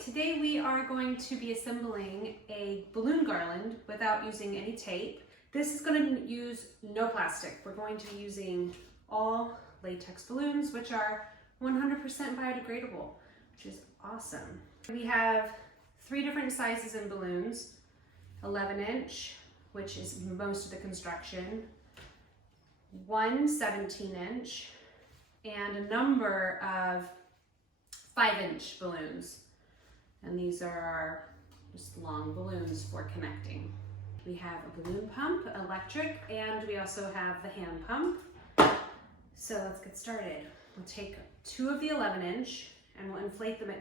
Today we are going to be assembling a balloon garland without using any tape. This is going to use no plastic. We're going to be using all latex balloons, which are 100% biodegradable, which is awesome. We have 3 different sizes in balloons: 11-inch, which is most of the construction, 1 17-inch, and a number of 5-inch balloons. And these are our just long balloons for connecting. We have a balloon pump, electric, and we also have the hand pump. So let's get started. We'll take 2 of the 11-inch and we'll inflate them at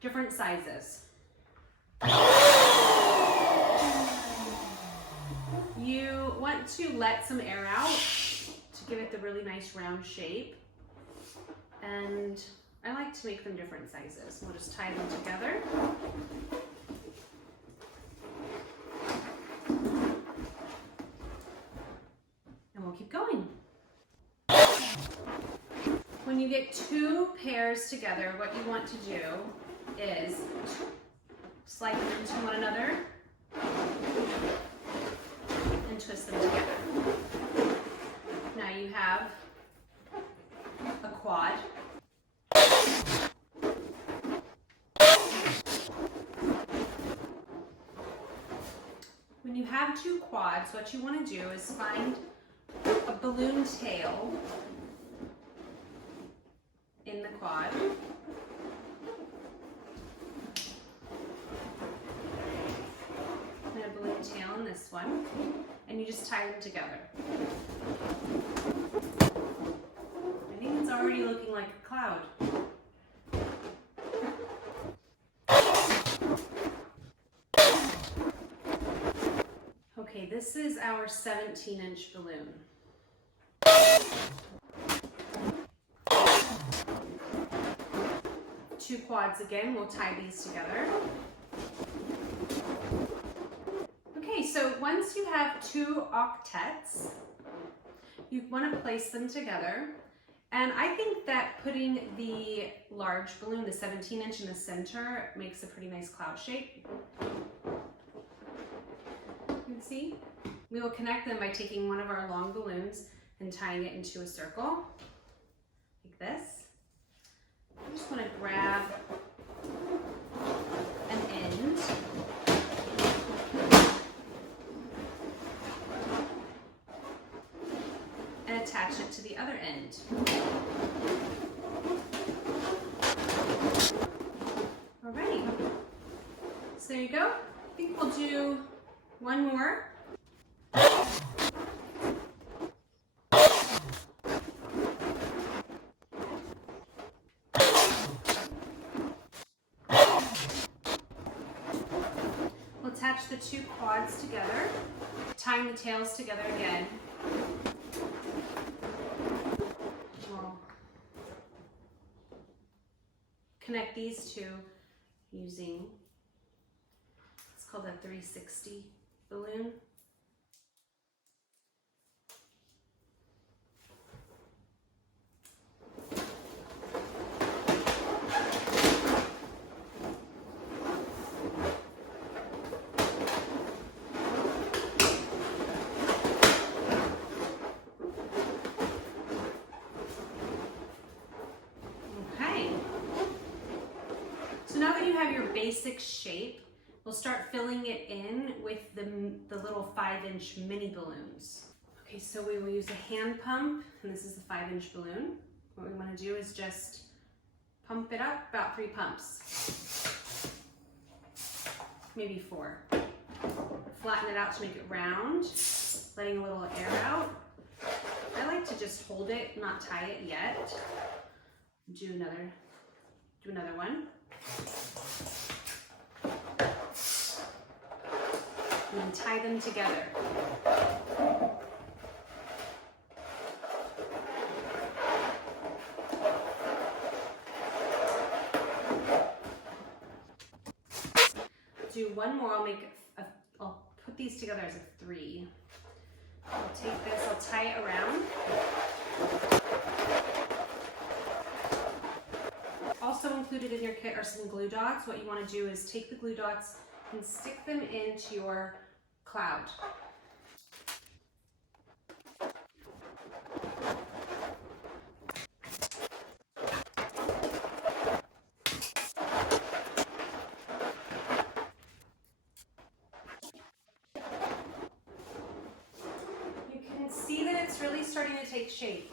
different sizes. You want to let some air out to give it the really nice round shape. And I like to make them different sizes. We'll just tie them together. And we'll keep going. When you get 2 pairs together, what you want to do is slide them into one another and twist them together. Now you have a quad. When you have 2 quads, what you want to do is find a balloon tail in the quad. And a balloon tail in this one. And you just tie them together. I think it's already looking like a cloud. Okay, this is our 17-inch balloon. Two quads again, we'll tie these together. Okay, so once you have 2 octets, you want to place them together. And I think that putting the large balloon, the 17-inch in the center, makes a pretty nice cloud shape. You can see? We will connect them by taking one of our long balloons and tying it into a circle, like this. I just want to grab an end and attach it to the other end. All right, so there you go. I think we'll do one more. We'll attach the 2 quads together, tying the tails together again. We'll connect these 2 using, it's called a 360 balloon. Okay. So now that you have your basic shape, we'll start filling it in with the little 5-inch mini balloons. Okay, so we will use a hand pump, and this is the 5-inch balloon. What we want to do is just pump it up, about 3 pumps, maybe 4. Flatten it out to make it round, letting a little air out. I like to just hold it, not tie it yet. Do another one. And then tie them together. Do one more. I'll put these together as a 3. I'll take this, I'll tie it around. Also included in your kit are some glue dots. What you want to do is take the glue dots and stick them into your cloud. You can see that it's really starting to take shape.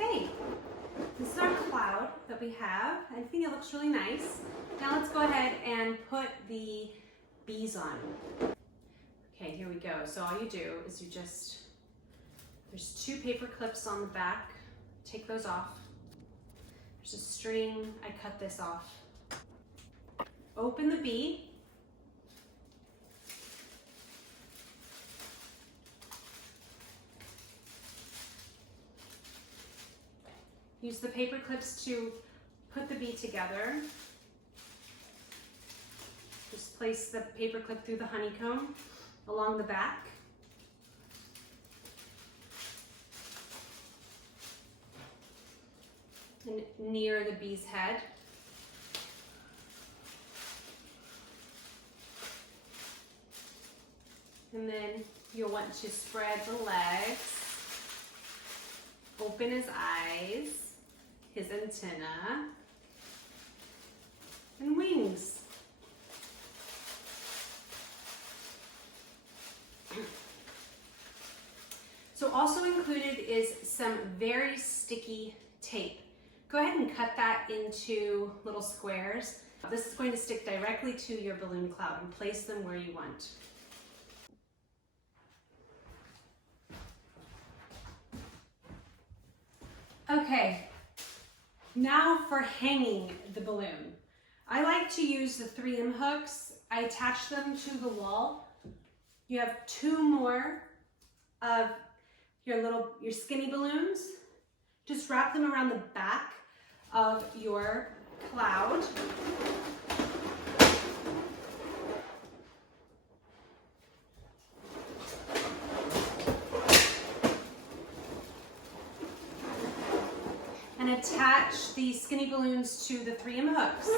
Okay, this is our cloud that we have. I think it looks really nice. Now let's go ahead and put the bees on. Okay, here we go. So all you do is there's 2 paper clips on the back. Take those off. There's a string. I cut this off. Open the bee. Use the paper clips to put the bee together. Just place the paper clip through the honeycomb along the back. And near the bee's head. And then you'll want to spread the legs, open his eyes, his antenna, and wings. So also included is some very sticky tape. Go ahead and cut that into little squares. This is going to stick directly to your balloon cloud and place them where you want. Okay, now for hanging the balloon. I like to use the 3M hooks. I attach them to the wall. You have 2 more of your skinny balloons. Just wrap them around the back of your cloud. And attach the skinny balloons to the 3M hooks.